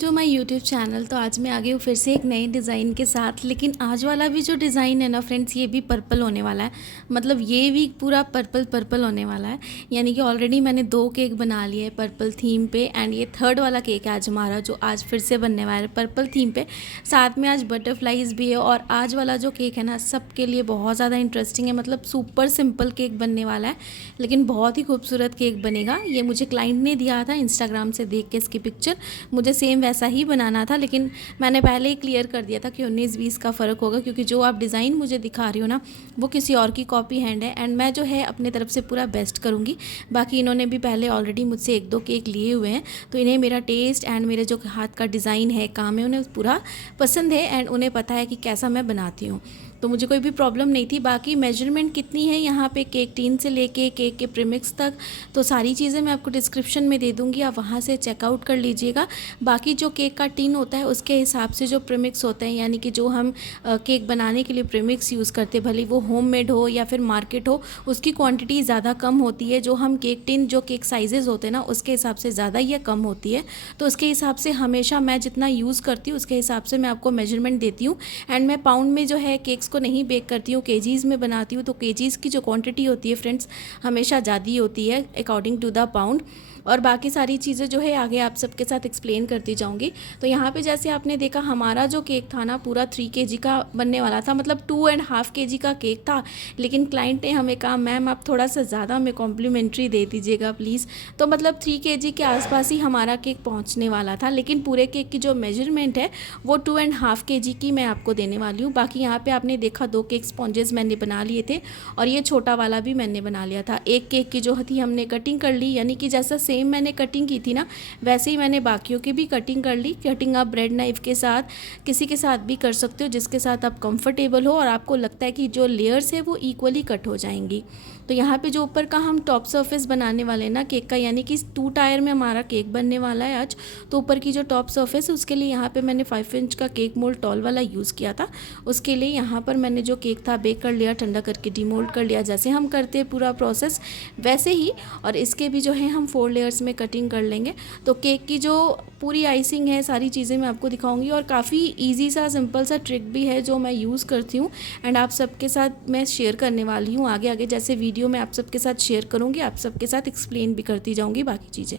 जो my YouTube channel. तो आज मैं आ गई हूँ फिर से एक नए डिज़ाइन के साथ। लेकिन आज वाला भी जो डिज़ाइन है ना फ्रेंड्स, ये भी पर्पल होने वाला है। मतलब ये भी पूरा पर्पल पर्पल होने वाला है। यानी कि ऑलरेडी मैंने 2 केक बना लिए हैं पर्पल थीम पे, एंड ये थर्ड वाला केक है आज हमारा, जो आज फिर से बनने वाला है पर्पल थीम पे। साथ में आज बटरफ्लाइज भी है। और आज वाला जो केक है ना, सबके लिए बहुत ज़्यादा इंटरेस्टिंग है। मतलब सुपर सिंपल केक बनने वाला है, लेकिन बहुत ही खूबसूरत केक बनेगा। ये मुझे क्लाइंट ने दिया था इंस्टाग्राम से देख के इसकी पिक्चर। मुझे सेम वैसा ही बनाना था, लेकिन मैंने पहले ही क्लियर कर दिया था कि 19-20 का फ़र्क होगा, क्योंकि जो आप डिज़ाइन मुझे दिखा रही हो ना, वो किसी और की कॉपी हैंड है। एंड मैं जो है अपने तरफ से पूरा बेस्ट करूँगी। बाकी इन्होंने भी पहले ऑलरेडी मुझसे 1-2 केक लिए हुए हैं, तो इन्हें मेरा टेस्ट एंड मेरे जो हाथ का डिज़ाइन है, काम है, उन्हें पूरा पसंद है। एंड उन्हें पता है कि कैसा मैं बनाती हूँ, तो मुझे कोई भी प्रॉब्लम नहीं थी। बाकी मेजरमेंट कितनी है यहाँ पे केक टीन से लेके केक के प्रीमिक्स तक, तो सारी चीज़ें मैं आपको डिस्क्रिप्शन में दे दूँगी, आप वहाँ से चेकआउट कर लीजिएगा। बाकी जो केक का टीन होता है उसके हिसाब से जो प्रीमिक्स होते हैं, यानी कि जो हम केक बनाने के लिए प्रीमिक्स यूज़ करते हैं, भले वो होममेड हो या फिर मार्केट हो, उसकी क्वांटिटी ज़्यादा कम होती है। जो हम केक टिन, जो केक साइजेज़ होते हैं ना, उसके हिसाब से ज़्यादा या कम होती है। तो उसके हिसाब से हमेशा मैं जितना यूज़ करती हूँ उसके हिसाब से मैं आपको मेजरमेंट देती हूँ। एंड मैं पाउंड में जो है केक्स को नहीं बेक करती हूँ, केजीज़ में बनाती हूँ। तो केजीज़ की जो क्वांटिटी होती है फ्रेंड्स, हमेशा ज़्यादा होती है अकॉर्डिंग टू द पाउंड। और बाकी सारी चीज़ें जो है आगे आप सबके साथ एक्सप्लेन करती जाऊँगी। तो यहाँ पे जैसे आपने देखा, हमारा जो केक था ना पूरा 3 केजी का बनने वाला था, मतलब 2.5 केजी का केक था। लेकिन क्लाइंट ने हमें कहा, मैम आप थोड़ा सा ज़्यादा हमें कॉम्प्लीमेंट्री दे दीजिएगा प्लीज़। तो मतलब 3 केजी के आसपास ही हमारा केक पहुँचने वाला था। लेकिन पूरे केक की जो मेजरमेंट है वो 2.5 केजी की मैं आपको देने वाली हूँ। बाकी यहाँ पे आपने देखा 2 केक स्पॉन्जेस मैंने बना लिए थे, और ये छोटा वाला भी मैंने बना लिया था। एक केक की जो थी हमने कटिंग कर ली, यानी कि जैसा सेम मैंने कटिंग की थी ना, वैसे ही मैंने बाकियों की भी कटिंग कर ली। कटिंग आप ब्रेड नाइफ के साथ, किसी के साथ भी कर सकते हो, जिसके साथ आप कंफर्टेबल हो और आपको लगता है कि जो लेयर्स है वो इक्वली कट हो जाएंगी। तो यहाँ पे जो ऊपर का हम टॉप सरफेस बनाने वाले हैं ना केक का, यानी कि 2 टायर में हमारा केक बनने वाला है आज। तो ऊपर की जो टॉप सरफेस है उसके लिए यहाँ पे मैंने 5 इंच का केक मोल्ड टॉल वाला यूज़ किया था। उसके लिए यहाँ पर मैंने जो केक था बेक कर लिया, ठंडा करके डीमोल्ड कर लिया, जैसे हम करते हैं पूरा प्रोसेस वैसे ही। और इसके भी जो है हम 4 लेयर्स में कटिंग कर लेंगे। तो केक की जो पूरी आइसिंग है, सारी चीज़ें मैं आपको दिखाऊंगी। और काफ़ी इजी सा सिंपल सा ट्रिक भी है जो मैं यूज़ करती हूँ, एंड आप सबके साथ मैं शेयर करने वाली हूँ आगे आगे। जैसे वीडियो में आप सबके साथ शेयर करूँगी, आप सबके साथ एक्सप्लेन भी करती जाऊँगी बाकी चीज़ें।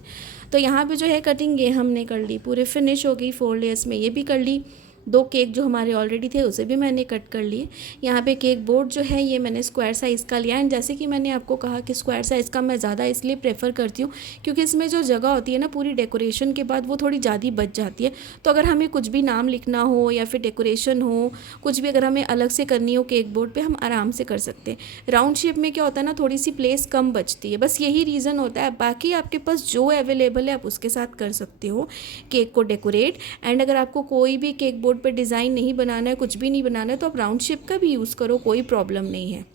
तो यहाँ पे जो है कटिंग ये हमने कर ली, पूरे फिनिश हो गई। 4 लेयर्स में ये भी कर ली। 2 केक जो हमारे ऑलरेडी थे उसे भी मैंने कट कर लिए। यहाँ पे केक बोर्ड जो है ये मैंने स्क्वायर साइज़ का लिया। एंड जैसे कि मैंने आपको कहा कि स्क्वायर साइज़ का मैं ज़्यादा इसलिए प्रेफर करती हूँ, क्योंकि इसमें जो जगह होती है ना पूरी डेकोरेशन के बाद, वो थोड़ी ज़्यादा बच जाती है। तो अगर हमें कुछ भी नाम लिखना हो या फिर डेकोरेशन हो, कुछ भी अगर हमें अलग से करनी हो केक बोर्ड पर, हम आराम से कर सकते हैं। राउंड शेप में क्या होता है ना, थोड़ी सी प्लेस कम बचती है, बस यही रीज़न होता है। बाकी आपके पास जो अवेलेबल है आप उसके साथ कर सकते हो केक को डेकोरेट। एंड अगर आपको कोई भी केक बोर्ड पर डिज़ाइन नहीं बनाना है, कुछ भी नहीं बनाना है, तो आप राउंड शेप का भी यूज़ करो, कोई प्रॉब्लम नहीं है।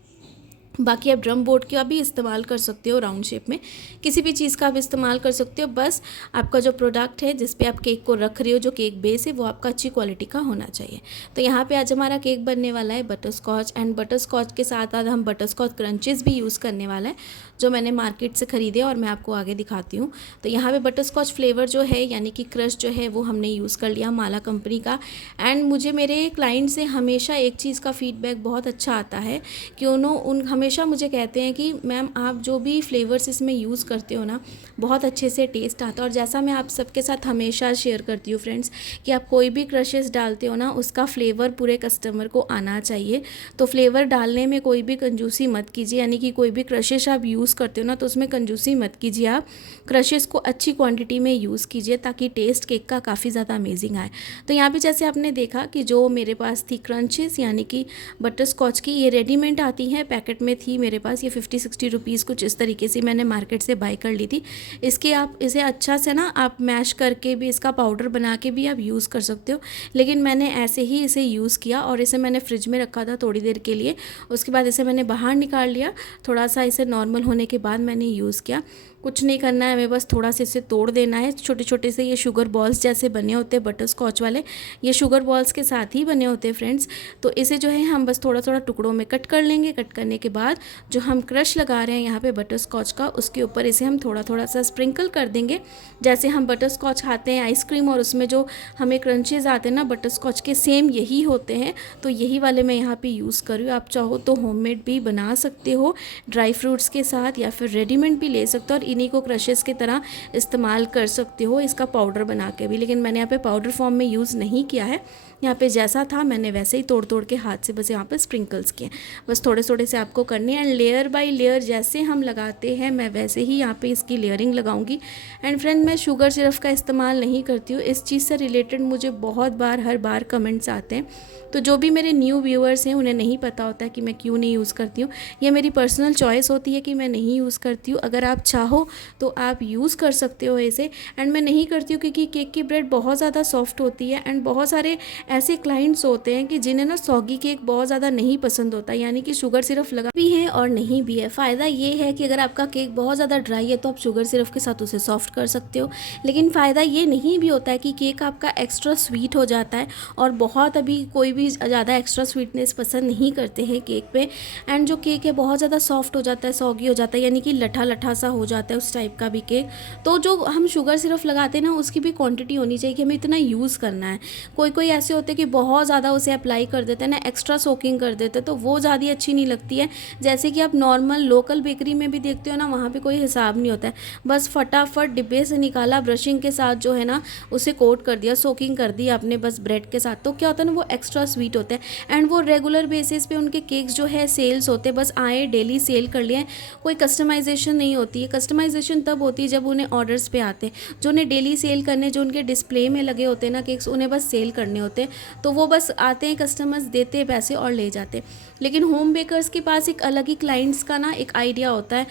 बाकी आप ड्रम बोर्ड का भी इस्तेमाल कर सकते हो, राउंड शेप में किसी भी चीज़ का आप इस्तेमाल कर सकते हो। बस आपका जो प्रोडक्ट है जिस पे आप केक को रख रहे हो, जो केक बेस है, वो आपका अच्छी क्वालिटी का होना चाहिए। तो यहाँ पे आज हमारा केक बनने वाला है butterscotch, and butterscotch के साथ आज हम बटर स्कॉच क्रंचेस भी यूज़ करने वाला है, जो मैंने मार्केट से ख़रीदे और मैं आपको आगे दिखाती हूँ। तो यहाँ पे बटर स्कॉच फ्लेवर जो है, यानी कि क्रश जो है, वो हमने यूज़ कर लिया माला कंपनी का। एंड मुझे मेरे क्लाइंट से हमेशा एक चीज़ का फीडबैक बहुत अच्छा आता है कि हमेशा मुझे कहते हैं कि मैम आप जो भी फ्लेवर्स इसमें यूज़ करते हो ना, बहुत अच्छे से टेस्ट आता है। और जैसा मैं आप सबके साथ हमेशा शेयर करती हूँ फ्रेंड्स, कि आप कोई भी क्रशेस डालते हो ना, उसका फ्लेवर पूरे कस्टमर को आना चाहिए। तो फ्लेवर डालने में कोई भी कंजूसी मत कीजिए, यानी कि कोई भी क्रशेस आप यूज़ करते हो ना, तो उसमें कंजूसी मत कीजिए। आप क्रशेस को अच्छी क्वांटिटी में यूज़ कीजिए, ताकि टेस्ट केक का काफ़ी ज़्यादा अमेजिंग आए। तो यहाँ पे जैसे आपने देखा कि जो मेरे पास थी क्रंचेस, यानी कि बटर स्कॉच की, ये रेडीमेड आती हैं, पैकेट में थी मेरे पास ये 50-60 रुपीज़ कुछ इस तरीके से मैंने मार्केट से बाय कर ली थी। इसके आप इसे अच्छा से ना आप मैश करके भी, इसका पाउडर बना के भी आप यूज़ कर सकते हो। लेकिन मैंने ऐसे ही इसे यूज़ किया, और इसे मैंने फ्रिज में रखा था थोड़ी देर के लिए। उसके बाद इसे मैंने बाहर निकाल लिया, थोड़ा सा इसे नॉर्मल होने के बाद मैंने यूज़ किया। कुछ नहीं करना है हमें, बस थोड़ा सा इसे तोड़ देना है। छोटे छोटे से ये शुगर बॉल्स जैसे बने होते हैं बटर स्कॉच वाले, ये शुगर बॉल्स के साथ ही बने होते हैं फ्रेंड्स। तो इसे जो है हम बस थोड़ा थोड़ा टुकड़ों में कट कर लेंगे। कट करने के बाद बाद जो हम क्रश लगा रहे हैं यहाँ पे बटर स्कॉच का, उसके ऊपर इसे हम थोड़ा थोड़ा सा स्प्रिंकल कर देंगे। जैसे हम बटर स्कॉच खाते हैं आइसक्रीम और उसमें जो हमें क्रंचेस आते हैं ना बटर स्कॉच के, सेम यही होते हैं। तो यही वाले मैं यहाँ पे यूज़ कर रही हूँ। आप चाहो तो होममेड भी बना सकते हो ड्राई फ्रूट्स के साथ, या फिर रेडीमेड भी ले सकते हो और इन्हीं को क्रशेस की तरह इस्तेमाल कर सकते हो इसका पाउडर बना के भी। लेकिन मैंने यहाँ पे पाउडर फॉर्म में यूज़ नहीं किया है। यहाँ पे जैसा था मैंने वैसे ही तोड़ तोड़ के हाथ से बस यहाँ पे स्प्रिंकल्स किए। बस थोड़े थोड़े से आपको करने हैं, एंड लेयर बाय लेयर जैसे हम लगाते हैं मैं वैसे ही यहाँ पे इसकी लेयरिंग लगाऊंगी। एंड फ्रेंड, मैं शुगर सिरप का इस्तेमाल नहीं करती हूँ। इस चीज़ से रिलेटेड मुझे बहुत बार हर बार कमेंट्स आते हैं, तो जो भी मेरे न्यू व्यूअर्स हैं उन्हें नहीं पता होता है कि मैं क्यों नहीं यूज़ करती हूँ। ये मेरी पर्सनल चॉइस होती है कि मैं नहीं यूज़ करती हूँ। अगर आप चाहो तो आप यूज़ कर सकते हो इसे। एंड मैं नहीं करती हूँ क्योंकि केक की ब्रेड बहुत ज़्यादा सॉफ्ट होती है, एंड बहुत सारे ऐसे क्लाइंट्स होते हैं कि जिन्हें ना सॉगी केक बहुत ज़्यादा नहीं पसंद होता, यानी कि शुगर सिरप लगा भी है और नहीं भी है। फ़ायदा ये है कि अगर आपका केक बहुत ज़्यादा ड्राई है तो आप शुगर सिरप के साथ उसे सॉफ्ट कर सकते हो। लेकिन फ़ायदा ये नहीं भी होता है कि केक आपका एक्स्ट्रा स्वीट हो जाता है, और बहुत अभी कोई भी ज़्यादा एक्स्ट्रा स्वीटनेस पसंद नहीं करते हैं केक पे। एंड जो केक है बहुत ज़्यादा सॉफ्ट हो जाता है, सॉगी हो जाता है, यानी कि लठा लठा सा हो जाता है उस टाइप का भी केक। तो जो हम शुगर सिरप लगाते हैं ना उसकी भी क्वांटिटी होनी चाहिए कि हमें इतना यूज़ करना है। कोई कोई ऐसे होते हैं कि बहुत ज़्यादा उसे अप्लाई कर देते हैं ना, एक्स्ट्रा सोकिंग कर देते हैं, तो वो ज़्यादा अच्छी नहीं लगती है। जैसे कि आप नॉर्मल लोकल बेकरी में भी देखते हो ना, वहाँ पे कोई हिसाब नहीं होता है, बस फटाफट डिब्बे से निकाला, ब्रशिंग के साथ जो है ना उसे कोट कर दिया, सोकिंग कर दी आपने बस ब्रेड के साथ। तो क्या होता है ना, वो एक्स्ट्रा स्वीट होता है। एंड वो रेगुलर बेसिस पे उनके केक्स जो है सेल्स होते हैं, बस आए डेली सेल कर लिए, कोई कस्टमाइजेशन नहीं होती है। कस्टमाइजेशन तब होती है जब उन्हें ऑर्डर्स पे आते हैं। जो उन्हें डेली सेल करने, जो उनके डिस्प्ले में लगे होते हैं ना केक्स, उन्हें बस सेल करने होते हैं, तो वो बस आते हैं, कस्टमर्स देते हैं पैसे और ले जाते हैं। लेकिन होम बेकर्स के पास एक अलग ही क्लाइंट्स का ना एक आइडिया होता है।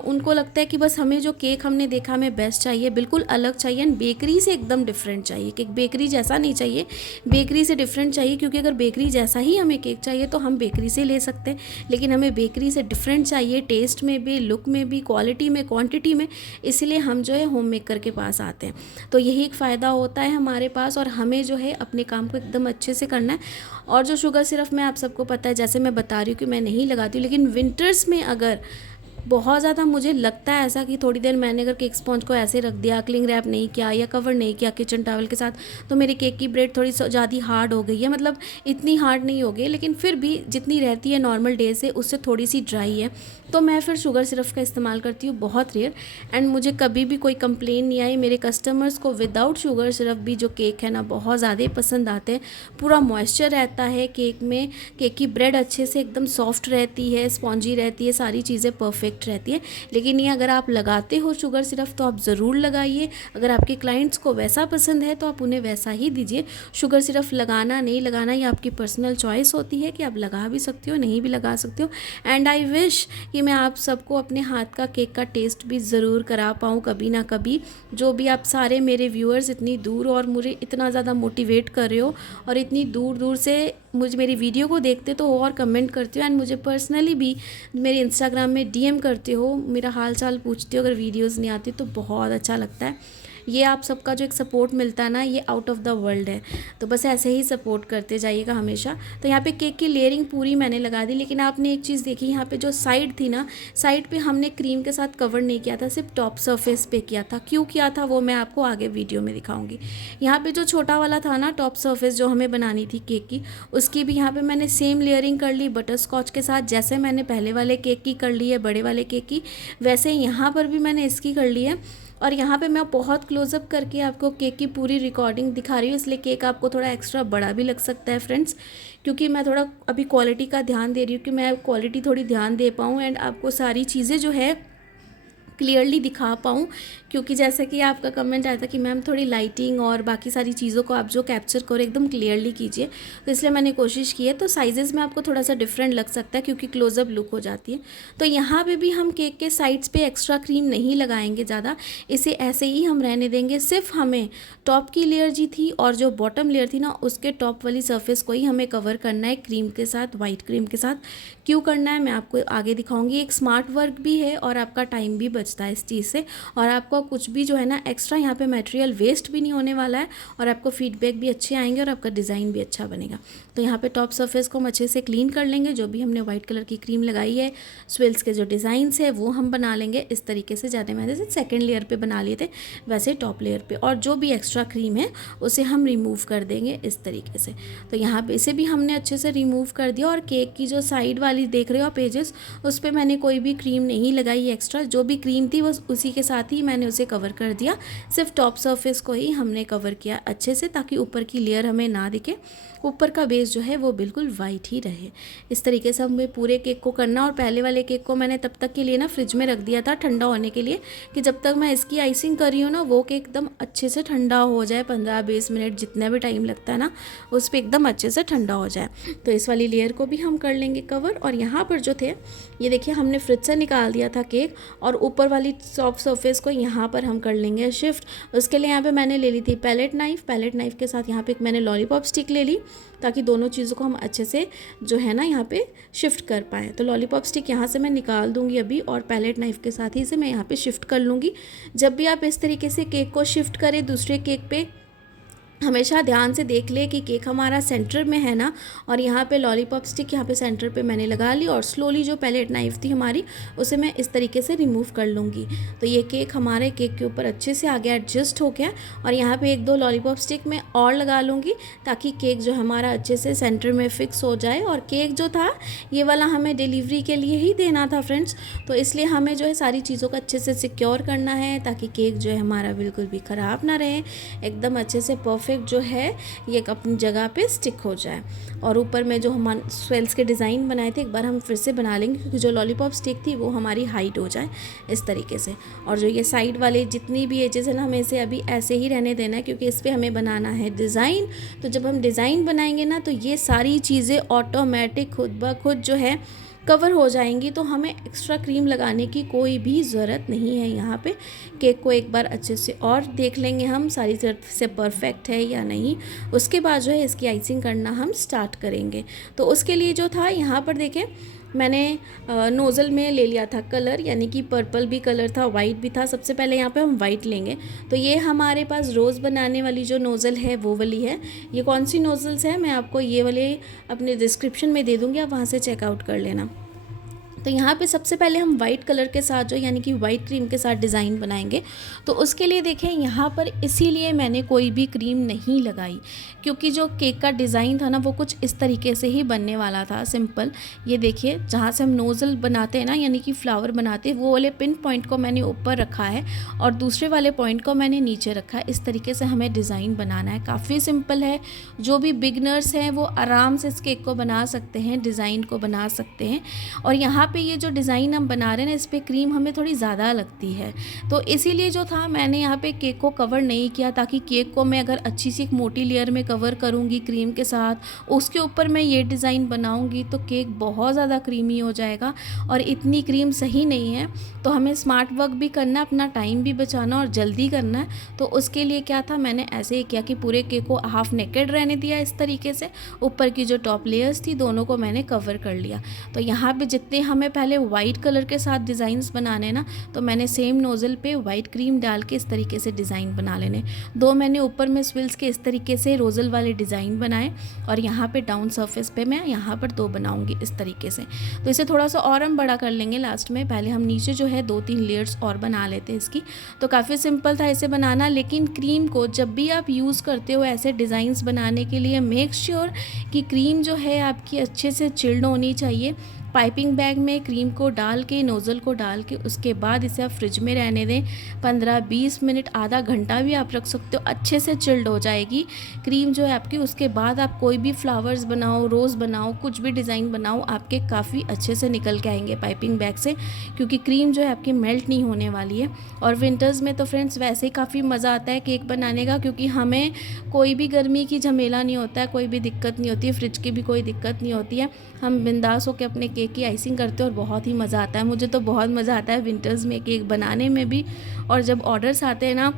उनको लगता है कि बस हमें जो केक हमने देखा हमें बेस्ट चाहिए, बिल्कुल अलग चाहिए, एंड बेकरी से एकदम डिफरेंट चाहिए। केक बेकरी जैसा नहीं चाहिए, बेकरी से डिफरेंट चाहिए। क्योंकि अगर बेकरी जैसा ही हमें केक चाहिए तो हम बेकरी से ले सकते हैं, लेकिन हमें बेकरी से डिफरेंट चाहिए, टेस्ट में भी, लुक में भी, क्वालिटी में, क्वांटिटी में। इसलिए हम जो है होम मेकर के पास आते हैं। तो यही एक फ़ायदा होता है हमारे पास, और हमें जो है अपने काम को एकदम अच्छे से करना है। और जो शुगर सिरप में आप सबको पता है, जैसे मैं बता रही हूँ कि मैं नहीं लगाती हूँ, लेकिन विंटर्स में अगर बहुत ज़्यादा मुझे लगता है ऐसा कि थोड़ी देर मैंने अगर केक स्पॉन्ज को ऐसे रख दिया, क्लिंग रैप नहीं किया या कवर नहीं किया किचन टॉवल के साथ, तो मेरे केक की ब्रेड थोड़ी ज़्यादा हार्ड हो गई है। मतलब इतनी हार्ड नहीं हो गई, लेकिन फिर भी जितनी रहती है नॉर्मल डे से उससे थोड़ी सी ड्राई है। तो मैं फिर शुगर सिरप का इस्तेमाल करती हूँ, बहुत रेयर। एंड मुझे कभी भी कोई कंप्लेन नहीं आई। मेरे कस्टमर्स को विदाउट शुगर सिरप भी जो केक है ना बहुत ज़्यादा पसंद आते हैं। पूरा मॉइस्चर रहता है केक में, केक की ब्रेड अच्छे से एकदम सॉफ्ट रहती है, स्पॉन्जी रहती है, सारी चीज़ें परफेक्ट रहती है। लेकिन ये अगर आप लगाते हो शुगर सिरप तो आप ज़रूर लगाइए। अगर आपके क्लाइंट्स को वैसा पसंद है तो आप उन्हें वैसा ही दीजिए। शुगर सिरप लगाना नहीं लगाना ये आपकी पर्सनल चॉइस होती है कि आप लगा भी सकते हो, नहीं भी लगा सकते हो। एंड आई विश कि मैं आप सबको अपने हाथ का केक का टेस्ट भी ज़रूर करा पाऊँ कभी ना कभी। जो भी आप सारे मेरे व्यूअर्स इतनी दूर और मुझे इतना ज़्यादा मोटिवेट कर रहे हो, और इतनी दूर दूर से मुझे मेरी वीडियो को देखते तो और कमेंट करते हो, एंड मुझे पर्सनली भी मेरे इंस्टाग्राम में डीएम करते हो, मेरा हाल चाल पूछते हो अगर वीडियोस नहीं आती, तो बहुत अच्छा लगता है। ये आप सबका जो एक सपोर्ट मिलता है ना, ये आउट ऑफ द वर्ल्ड है। तो बस ऐसे ही सपोर्ट करते जाइएगा हमेशा। तो यहाँ पे केक की लेयरिंग पूरी मैंने लगा दी, लेकिन आपने एक चीज़ देखी यहाँ पे जो साइड थी ना, साइड पे हमने क्रीम के साथ कवर नहीं किया था, सिर्फ टॉप सरफेस पे किया था। क्यों किया था वो मैं आपको आगे वीडियो में दिखाऊंगी। यहाँ पे जो छोटा वाला था ना टॉप सरफेस जो हमें बनानी थी केक की, उसकी भी यहाँ पे मैंने सेम लेयरिंग कर ली बटर स्कॉच के साथ, जैसे मैंने पहले वाले केक की कर ली है, बड़े वाले केक की, वैसे यहाँ पर भी मैंने इसकी कर ली है। और यहाँ पे मैं बहुत क्लोजअप करके आपको केक की पूरी रिकॉर्डिंग दिखा रही हूँ, इसलिए केक आपको थोड़ा एक्स्ट्रा बड़ा भी लग सकता है फ्रेंड्स, क्योंकि मैं थोड़ा अभी क्वालिटी का ध्यान दे रही हूँ कि मैं क्वालिटी थोड़ी ध्यान दे पाऊँ एंड आपको सारी चीज़ें जो है क्लियरली दिखा पाऊँ। क्योंकि जैसे कि आपका कमेंट आया था कि मैम थोड़ी लाइटिंग और बाकी सारी चीज़ों को आप जो कैप्चर करो एकदम क्लियरली कीजिए, तो इसलिए मैंने कोशिश की है। तो साइजेस में आपको थोड़ा सा डिफरेंट लग सकता है क्योंकि क्लोजअप लुक हो जाती है। तो यहाँ पे भी हम केक के साइड्स पे एक्स्ट्रा क्रीम नहीं लगाएंगे ज़्यादा, इसे ऐसे ही हम रहने देंगे। सिर्फ हमें टॉप की लेयर जी थी और जो बॉटम लेयर थी ना, उसके टॉप वाली सरफेस को ही हमें कवर करना है क्रीम के साथ, वाइट क्रीम के साथ। क्यों करना है मैं आपको आगे दिखाऊंगी। एक स्मार्ट वर्क भी है और आपका टाइम भी बच बचता है इस चीज़ से, और आपको कुछ भी जो है ना एक्स्ट्रा यहाँ पे मटेरियल वेस्ट भी नहीं होने वाला है, और आपको फीडबैक भी अच्छे आएंगे और आपका डिज़ाइन भी अच्छा बनेगा। तो यहाँ पे टॉप सरफेस को हम अच्छे से क्लीन कर लेंगे। जो भी हमने वाइट कलर की क्रीम लगाई है, स्विल्स के जो डिज़ाइंस है वो हम बना लेंगे इस तरीके से। ज़्यादा मैंने जैसे सेकेंड लेयर पे बना लिए थे वैसे टॉप लेयर पे, और जो भी एक्स्ट्रा क्रीम है उसे हम रिमूव कर देंगे इस तरीके से। तो यहाँ पे इसे भी हमने अच्छे से रिमूव कर दिया। और केक की जो साइड वाली देख रहे हो आप एजेस, उस पर मैंने कोई भी क्रीम नहीं लगाई एक्स्ट्रा, जो भी क्रीम थी बस उसी के साथ ही मैंने उसे कवर कर दिया। सिर्फ टॉप सरफेस को ही हमने कवर किया अच्छे से, ताकि ऊपर की लेयर हमें ना दिखे, ऊपर का बेस जो है वो बिल्कुल वाइट ही रहे। इस तरीके से हमें पूरे केक को करना। और पहले वाले केक को मैंने तब तक के लिए ना फ्रिज में रख दिया था ठंडा होने के लिए, कि जब तक मैं इसकी आइसिंग कर रही हूँ ना वो केक एकदम अच्छे से ठंडा हो जाए, 15-20 मिनट जितना भी टाइम लगता है ना उस पर एकदम अच्छे से ठंडा हो जाए। तो इस वाली लेयर को भी हम कर लेंगे कवर। और यहाँ पर जो थे ये देखिए हमने फ्रिज से निकाल दिया था केक, और ऊपर वाली सॉफ्ट सरफेस को यहाँ पर हम कर लेंगे शिफ्ट। उसके लिए यहाँ पे मैंने ले ली थी पैलेट नाइफ़। पैलेट नाइफ़ के साथ यहाँ पे मैंने लॉलीपॉप स्टिक ले ली, ताकि दोनों चीज़ों को हम अच्छे से जो है ना यहाँ पे शिफ्ट कर पाएँ। तो लॉलीपॉप स्टिक यहाँ से मैं निकाल दूँगी अभी, और पैलेट नाइफ़ के साथ ही इसे मैं यहाँ पे शिफ्ट कर लूँगी। जब भी आप इस तरीके से केक को शिफ्ट करें दूसरे केक पे, हमेशा ध्यान से देख ले कि केक हमारा सेंटर में है ना, और यहाँ पे लॉलीपॉप स्टिक यहाँ पे सेंटर पे मैंने लगा ली, और स्लोली जो पैलेट नाइफ़ थी हमारी उसे मैं इस तरीके से रिमूव कर लूँगी। तो ये केक हमारे केक के ऊपर अच्छे से आगे एडजस्ट हो गया। और यहाँ पे 1-2 लॉलीपॉप स्टिक मैं और लगा लूँगी, ताकि केक जो हमारा अच्छे से सेंटर में फिक्स हो जाए। और केक जो था ये वाला हमें डिलीवरी के लिए ही देना था फ्रेंड्स, तो इसलिए हमें जो है सारी चीज़ों को अच्छे से सिक्योर करना है, ताकि केक जो है हमारा बिल्कुल भी ख़राब ना रहे, एकदम अच्छे से परफेक्ट जो है ये अपनी जगह पे स्टिक हो जाए। और ऊपर में जो हम स्वेल्स के डिज़ाइन बनाए थे एक बार हम फिर से बना लेंगे, क्योंकि जो लॉलीपॉप स्टिक थी वो हमारी हाइट हो जाए इस तरीके से। और जो ये साइड वाले जितनी भी एजेस है ना, हमें इसे अभी ऐसे ही रहने देना है, क्योंकि इस पर हमें बनाना है डिज़ाइन। तो जब हम डिज़ाइन बनाएंगे ना तो ये सारी चीज़ें ऑटोमेटिक खुद ब खुद जो है कवर हो जाएंगी। तो हमें एक्स्ट्रा क्रीम लगाने की कोई भी ज़रूरत नहीं है। यहाँ पे केक को एक बार अच्छे से और देख लेंगे हम सारी तरफ से परफेक्ट है या नहीं, उसके बाद जो है इसकी आइसिंग करना हम स्टार्ट करेंगे। तो उसके लिए जो था यहाँ पर देखें मैंने नोज़ल में ले लिया था कलर, यानी कि पर्पल भी कलर था, वाइट भी था। सबसे पहले यहाँ पे हम वाइट लेंगे। तो ये हमारे पास रोज़ बनाने वाली जो नोज़ल है वो वाली है। ये कौन सी नोज़ल्स है मैं आपको ये वाले अपने डिस्क्रिप्शन में दे दूँगी, आप वहाँ से चेकआउट कर लेना। तो यहाँ पे सबसे पहले हम वाइट कलर के साथ जो यानी कि वाइट क्रीम के साथ डिज़ाइन बनाएंगे। तो उसके लिए देखें यहाँ पर इसीलिए मैंने कोई भी क्रीम नहीं लगाई, क्योंकि जो केक का डिज़ाइन था ना वो कुछ इस तरीके से ही बनने वाला था, सिंपल। ये देखिए जहाँ से हम नोज़ल बनाते हैं ना यानी कि फ्लावर बनाते हैं, वो वाले पिन पॉइंट को मैंने ऊपर रखा है और दूसरे वाले पॉइंट को मैंने नीचे रखा है। इस तरीके से हमें डिज़ाइन बनाना है, काफ़ी सिंपल है। जो भी बिगनर्स हैं वो आराम से इस केक को बना सकते हैं, डिज़ाइन को बना सकते हैं। और यहाँ पे ये जो डिज़ाइन हम बना रहे हैं ना, इस पर क्रीम हमें थोड़ी ज़्यादा लगती है, तो इसीलिए जो था मैंने यहाँ पे केक को कवर नहीं किया, ताकि केक को मैं अगर अच्छी सी एक मोटी लेयर में कवर करूँगी क्रीम के साथ, उसके ऊपर मैं ये डिज़ाइन बनाऊँगी तो केक बहुत ज़्यादा क्रीमी हो जाएगा, और इतनी क्रीम सही नहीं है। तो हमें स्मार्ट वर्क भी करना, अपना टाइम भी बचाना और जल्दी करना है। तो उसके लिए क्या था, मैंने ऐसे ही किया कि पूरे केक को हाफ नेकेड रहने दिया इस तरीके से, ऊपर की जो टॉप लेयर्स थी दोनों को मैंने कवर कर लिया। तो यहाँ पे जितने हमें पहले वाइट कलर के साथ डिज़ाइंस बनाने ना, तो मैंने सेम नोज़ल पे वाइट क्रीम डाल के इस तरीके से डिज़ाइन बना लेने। दो मैंने ऊपर में स्विल्स के इस तरीके से रोज़ल वाले डिज़ाइन बनाए, और यहाँ पे डाउन सरफेस पे मैं यहाँ पर दो बनाऊँगी इस तरीके से। तो इसे थोड़ा सा और हम बड़ा कर लेंगे लास्ट में। पहले हम नीचे जो है 2-3 लेयर्स और बना लेते हैं इसकी। तो काफ़ी सिंपल था इसे बनाना, लेकिन क्रीम को जब भी आप यूज़ करते हो ऐसे डिज़ाइंस बनाने के लिए, मेक श्योर कि क्रीम जो है आपकी अच्छे से चिल्ड होनी चाहिए। पाइपिंग बैग में क्रीम को डाल के, नोज़ल को डाल के, उसके बाद इसे आप फ्रिज में रहने दें 15-20 मिनट, आधा घंटा भी आप रख सकते हो, अच्छे से चिल्ड हो जाएगी क्रीम जो है आपकी। उसके बाद आप कोई भी फ्लावर्स बनाओ, रोज़ बनाओ, कुछ भी डिज़ाइन बनाओ, आपके काफ़ी अच्छे से निकल के आएंगे पाइपिंग बैग से, क्योंकि क्रीम जो है आपकी मेल्ट नहीं होने वाली है। और विंटर्स में तो फ्रेंड्स वैसे ही काफ़ी मज़ा आता है केक बनाने का, क्योंकि हमें कोई भी गर्मी की झमेला नहीं होता है, कोई भी दिक्कत नहीं होती है, फ्रिज की भी कोई दिक्कत नहीं होती है। हम बिंदास होकर अपने केक की आइसिंग करते हैं और बहुत ही मज़ा आता है। मुझे तो बहुत मज़ा आता है विंटर्स में केक बनाने में भी, और जब ऑर्डर्स आते हैं ना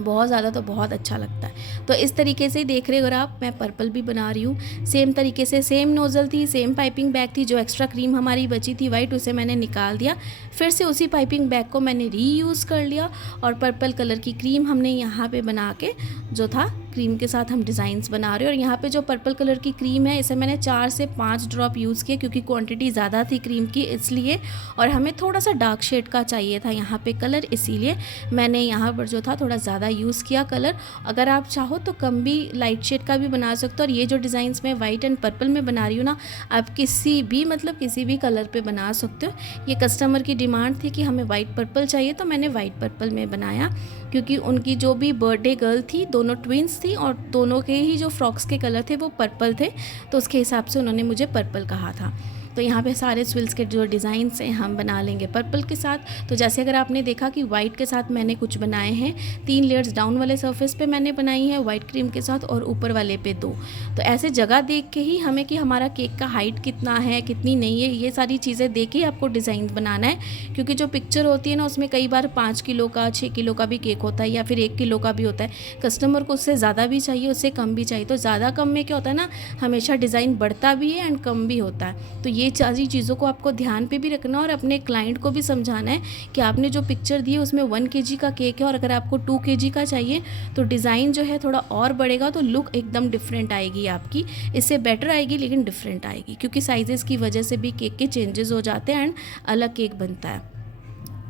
बहुत ज़्यादा तो बहुत अच्छा लगता है। तो इस तरीके से ही देख रहे हो अगर आप, मैं पर्पल भी बना रही हूँ सेम तरीके से। सेम नोज़ल थी, सेम पाइपिंग बैग थी, जो एक्स्ट्रा क्रीम हमारी बची थी वाइट उसे मैंने निकाल दिया, फिर से उसी पाइपिंग बैग को मैंने रीयूज़ कर लिया और पर्पल कलर की क्रीम हमने यहाँ पे बना के जो था क्रीम के साथ हम डिज़ाइंस बना रहे हैं। और यहाँ पे जो पर्पल कलर की क्रीम है इसे मैंने 4 से 5 ड्रॉप यूज़ किए क्योंकि क्वांटिटी ज़्यादा थी क्रीम की इसलिए, और हमें थोड़ा सा डार्क शेड का चाहिए था यहाँ पे कलर, इसीलिए मैंने यहाँ पर जो था थोड़ा ज़्यादा यूज़ किया कलर। अगर आप चाहो तो कम भी लाइट शेड का भी बना सकते हो। और ये जो डिज़ाइंस मैं वाइट एंड पर्पल में बना रही हूँ ना, आप किसी भी किसी भी कलर पे बना सकते हो। ये कस्टमर की डिमांड थी कि हमें वाइट पर्पल चाहिए, तो मैंने वाइट पर्पल में बनाया क्योंकि उनकी जो भी बर्थडे गर्ल थी, दोनों ट्विंस थी और दोनों के ही जो फ्रॉक्स के कलर थे वो पर्पल थे, तो उसके हिसाब से उन्होंने मुझे पर्पल कहा था। तो यहाँ पे सारे स्विल्स के जो डिज़ाइंस हैं हम बना लेंगे पर्पल के साथ। तो जैसे अगर आपने देखा कि वाइट के साथ मैंने कुछ बनाए हैं, 3 लेयर्स डाउन वाले सरफेस पे मैंने बनाई है वाइट क्रीम के साथ और ऊपर वाले पे 2। तो ऐसे जगह देख के ही हमें कि हमारा केक का हाइट कितना है कितनी नहीं है, ये सारी चीज़ें देख के आपको डिज़ाइन बनाना है। क्योंकि जो पिक्चर होती है ना उसमें कई बार 5 किलो का 6 किलो का भी केक होता है या फिर 1 किलो का भी होता है। कस्टमर को उससे ज़्यादा भी चाहिए, उससे कम भी चाहिए। तो ज़्यादा कम में क्या होता है ना, हमेशा डिज़ाइन बढ़ता भी है एंड कम भी होता है। तो ये सारी चीज़ों को आपको ध्यान पे भी रखना और अपने क्लाइंट को भी समझाना है कि आपने जो पिक्चर दी है उसमें 1 kg का केक है और अगर आपको 2 kg का चाहिए तो डिज़ाइन जो है थोड़ा और बढ़ेगा, तो लुक एकदम डिफरेंट आएगी आपकी। इससे बेटर आएगी लेकिन डिफरेंट आएगी क्योंकि साइजेस की वजह से भी केक के चेंजेस हो जाते हैं एंड अलग केक बनता है।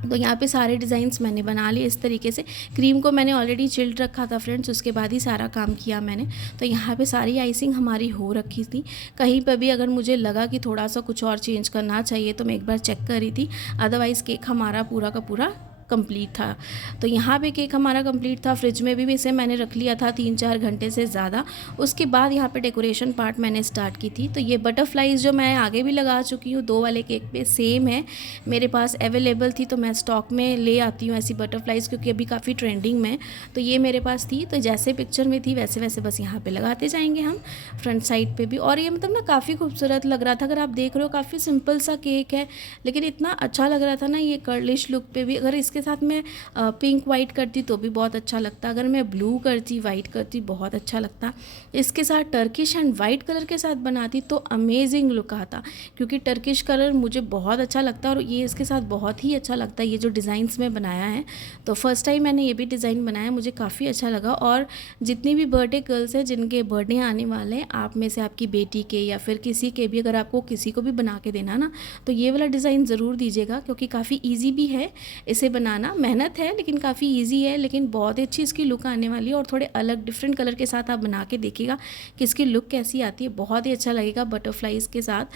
तो यहाँ पे सारे डिज़ाइंस मैंने बना लिए इस तरीके से। क्रीम को मैंने ऑलरेडी चिल्ड रखा था फ्रेंड्स, उसके बाद ही सारा काम किया मैंने। तो यहाँ पे सारी आइसिंग हमारी हो रखी थी। कहीं पर भी अगर मुझे लगा कि थोड़ा सा कुछ और चेंज करना चाहिए तो मैं एक बार चेक करी थी, अदरवाइज़ केक हमारा पूरा का पूरा कंप्लीट था। तो यहाँ पे केक हमारा कंप्लीट था। फ्रिज में भी इसे मैंने रख लिया था 3-4 घंटे से ज़्यादा। उसके बाद यहाँ पे डेकोरेशन पार्ट मैंने स्टार्ट की थी। तो ये बटरफ्लाइज जो मैं आगे भी लगा चुकी हूँ 2 वाले केक पे सेम है, मेरे पास अवेलेबल थी तो मैं स्टॉक में ले आती हूँ ऐसी बटरफ्लाइज क्योंकि अभी काफ़ी ट्रेंडिंग में। तो ये मेरे पास थी, तो जैसे पिक्चर में थी वैसे वैसे बस यहाँ पर लगाते जाएंगे हम फ्रंट साइड पर भी। और ये ना काफ़ी खूबसूरत लग रहा था। अगर आप देख रहे हो काफ़ी सिंपल सा केक है लेकिन इतना अच्छा लग रहा था ना ये कर्लिश लुक पे भी। अगर इसके साथ मैं पिंक वाइट करती तो भी बहुत अच्छा लगता, अगर मैं ब्लू करती वाइट करती बहुत अच्छा लगता। इसके साथ टर्किश एंड वाइट कलर के साथ बनाती तो अमेजिंग लुक आता क्योंकि टर्किश कलर मुझे बहुत अच्छा लगता है और ये इसके साथ बहुत ही अच्छा लगता है। ये जो डिज़ाइंस में बनाया है तो फर्स्ट टाइम मैंने ये भी डिज़ाइन बनाया, मुझे काफ़ी अच्छा लगा। और जितनी भी बर्थडे गर्ल्स हैं जिनके बर्थडे आने वाले हैं, आप में से आपकी बेटी के या फिर किसी के भी, अगर आपको किसी को भी बना के देना ना तो ये वाला डिज़ाइन ज़रूर दीजिएगा क्योंकि काफ़ी ईजी भी है इसे बनाना। मेहनत है लेकिन काफ़ी इजी है, लेकिन बहुत ही अच्छी इसकी लुक आने वाली है। और थोड़े अलग डिफरेंट कलर के साथ आप बना के देखिएगा कि इसकी लुक कैसी आती है, बहुत ही अच्छा लगेगा बटरफ्लाइज़ के साथ।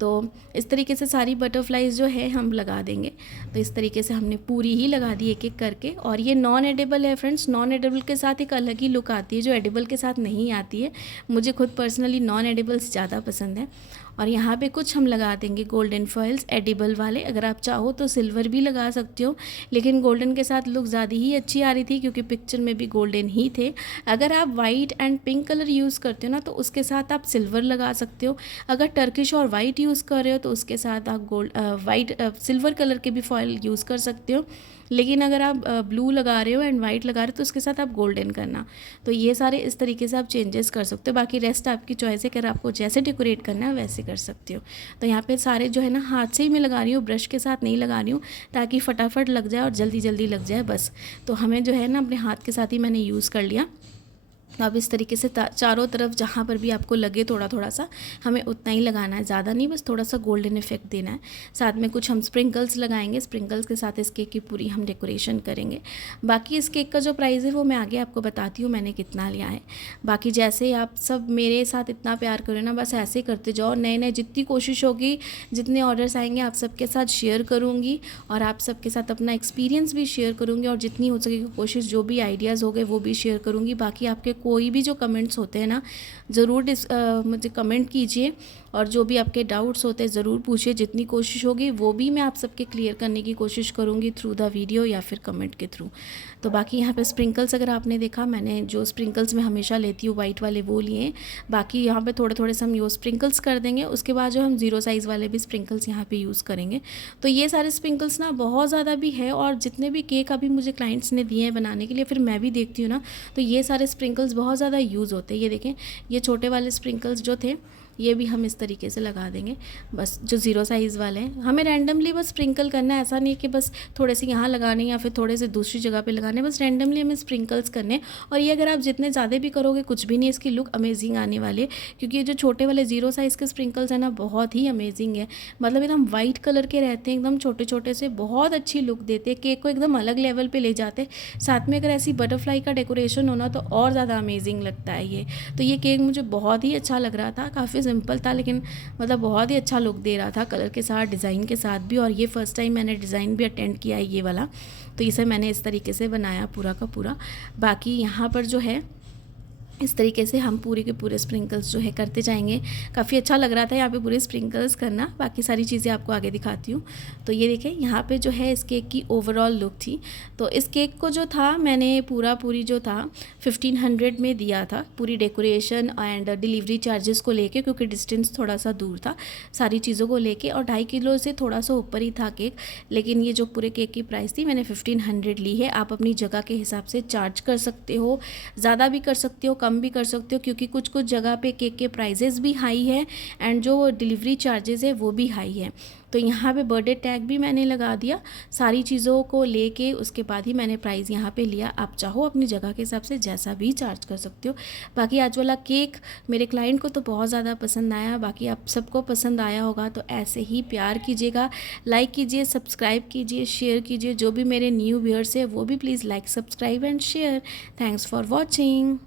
तो इस तरीके से सारी बटरफ्लाइज़ जो है हम लगा देंगे। तो इस तरीके से हमने पूरी ही लगा दी एक एक करके। और ये नॉन एडिबल है फ्रेंड्स, नॉन एडिबल के साथ एक अलग ही लुक आती है जो एडिबल के साथ नहीं आती है। मुझे खुद पर्सनली नॉन एडिबल्स ज़्यादा पसंद है। और यहाँ पे कुछ हम लगा देंगे गोल्डन फॉइल्स एडिबल वाले, अगर आप चाहो तो सिल्वर भी लगा सकते हो लेकिन गोल्डन के साथ लुक ज़्यादा ही अच्छी आ रही थी क्योंकि पिक्चर में भी गोल्डन ही थे। अगर आप white and pink colour use करते हो ना तो उसके साथ आप सिल्वर लगा सकते हो। अगर टर्किश और वाइट यूज़ कर रहे हो तो उसके साथ आप सिल्वर कलर के भी फॉइल यूज़ कर सकते हो। लेकिन अगर आप ब्लू लगा रहे हो एंड वाइट लगा रहे हो तो उसके साथ आप गोल्डन करना। तो ये सारे इस तरीके से आप चेंजेस कर सकते हो, बाकी रेस्ट आपकी चॉइस है कि आपको जैसे डेकोरेट करना है वैसे कर सकते हो। तो यहाँ पे सारे जो है ना हाथ से ही मैं लगा रही हूँ, ब्रश के साथ नहीं लगा रही हूँ ताकि फटाफट लग जाए और जल्दी जल्दी लग जाए बस। तो हमें जो है ना अपने हाथ के साथ ही मैंने यूज़ कर लिया। तो अब इस तरीके से चारों तरफ जहाँ पर भी आपको लगे थोड़ा थोड़ा सा हमें उतना ही लगाना है, ज़्यादा नहीं, बस थोड़ा सा गोल्डन इफेक्ट देना है। साथ में कुछ हम स्प्रिंकल्स लगाएंगे, स्प्रिंकल्स के साथ इस केक की पूरी हम डेकोरेशन करेंगे। बाकी इस केक का जो प्राइस है वो मैं आगे आपको बताती हूँ मैंने कितना लिया है। बाकी जैसे आप सब मेरे साथ इतना प्यार करें ना, बस ऐसे ही करते जाओ। नए नए जितनी कोशिश होगी, जितने ऑर्डर्स आएंगे आप सबके साथ शेयर करूँगी और आप सबके साथ अपना एक्सपीरियंस भी शेयर करूँगी और जितनी हो सकेगी कोशिश, जो भी आइडियाज़ हो गए वो भी शेयर करूँगी। बाकी आपके कोई भी जो कमेंट्स होते हैं ना, ज़रूर मुझे कमेंट कीजिए, और जो भी आपके डाउट्स होते हैं ज़रूर पूछिए। जितनी कोशिश होगी वो भी मैं आप सबके क्लियर करने की कोशिश करूँगी थ्रू द वीडियो या फिर कमेंट के थ्रू। तो बाकी यहाँ पे स्प्रिंकल्स अगर आपने देखा, मैंने जो स्प्रिंकल्स मैं हमेशा लेती हूँ वाइट वाले वो लिए। बाकी यहाँ पे थोड़े थोड़े से हम यूज़ स्प्रिंकल्स कर देंगे, उसके बाद जो हम 0 साइज़ वाले भी स्प्रिंकल्स यहाँ पे यूज़ करेंगे। तो ये सारे स्प्रिंकल्स ना बहुत ज़्यादा भी है, और जितने भी केक अभी मुझे क्लाइंट्स ने दिए हैं बनाने के लिए, फिर मैं भी देखती हूँ ना, तो ये सारे स्प्रिंकल्स बहुत ज़्यादा यूज़ होते हैं। ये देखें, ये छोटे वाले स्प्रिंकल्स जो थे ये भी हम इस तरीके से लगा देंगे, बस जो 0 साइज़ वाले हैं। हमें रैंडमली बस स्प्रिंकल करना है, ऐसा नहीं कि बस थोड़े से यहाँ लगाने या फिर थोड़े से दूसरी जगह पे लगाने, बस रैंडमली हमें स्प्रिंकल्स करने। और ये अगर आप जितने ज़्यादा भी करोगे कुछ भी नहीं, इसकी लुक अमेजिंग आने वाली है, क्योंकि ये जो छोटे वाले 0 साइज़ के स्प्रिंकल्स हैं ना, बहुत ही अमेजिंग है। मतलब एकदम वाइट कलर के रहते हैं, एकदम छोटे छोटे से, बहुत अच्छी लुक देते हैं, केक को एकदम अलग लेवल पर ले जाते हैं। साथ में अगर ऐसी बटरफ्लाई का डेकोरेशन होना तो और ज़्यादा अमेजिंग लगता है ये। तो ये केक मुझे बहुत ही अच्छा लग रहा था, काफ़ी सिंपल था लेकिन मतलब बहुत ही अच्छा लुक दे रहा था, कलर के साथ, डिज़ाइन के साथ भी। और ये फर्स्ट टाइम मैंने डिज़ाइन भी अटेंड किया है ये वाला, तो इसे मैंने इस तरीके से बनाया पूरा का पूरा। बाकी यहाँ पर जो है इस तरीके से हम पूरे के पूरे स्प्रिंकल्स जो है करते जाएंगे। काफ़ी अच्छा लग रहा था यहाँ पे पूरे स्प्रिंकल्स करना। बाकी सारी चीज़ें आपको आगे दिखाती हूँ। तो ये देखें, यहाँ पे जो है इस केक की ओवरऑल लुक थी। तो इस केक को जो था मैंने पूरी जो था 1500 में दिया था, पूरी डेकोरेशन एंड डिलीवरी चार्जेस को लेके, क्योंकि डिस्टेंस थोड़ा सा दूर था सारी चीज़ों को लेके, और 2.5 किलो से थोड़ा सा ऊपर ही था केक। लेकिन ये जो पूरे केक की प्राइस थी मैंने 1500 ली है। आप अपनी जगह के हिसाब से चार्ज कर सकते हो, ज़्यादा भी कर सकते हो, कम भी कर सकते हो, क्योंकि कुछ कुछ जगह पे केक के प्राइजेस भी हाई है एंड जो डिलीवरी चार्जेस है वो भी हाई है। तो यहाँ पे बर्थडे टैग भी मैंने लगा दिया सारी चीज़ों को लेके, उसके बाद ही मैंने प्राइस यहाँ पे लिया। आप चाहो अपनी जगह के हिसाब से जैसा भी चार्ज कर सकते हो। बाकी आज वाला केक मेरे क्लाइंट को तो बहुत ज़्यादा पसंद आया, बाकी आप सबको पसंद आया होगा। तो ऐसे ही प्यार कीजिएगा, लाइक कीजिए, सब्सक्राइब कीजिए, शेयर कीजिए। जो भी मेरे न्यू व्यूअर्स है वो भी please like, subscribe and share. Thanks for watching.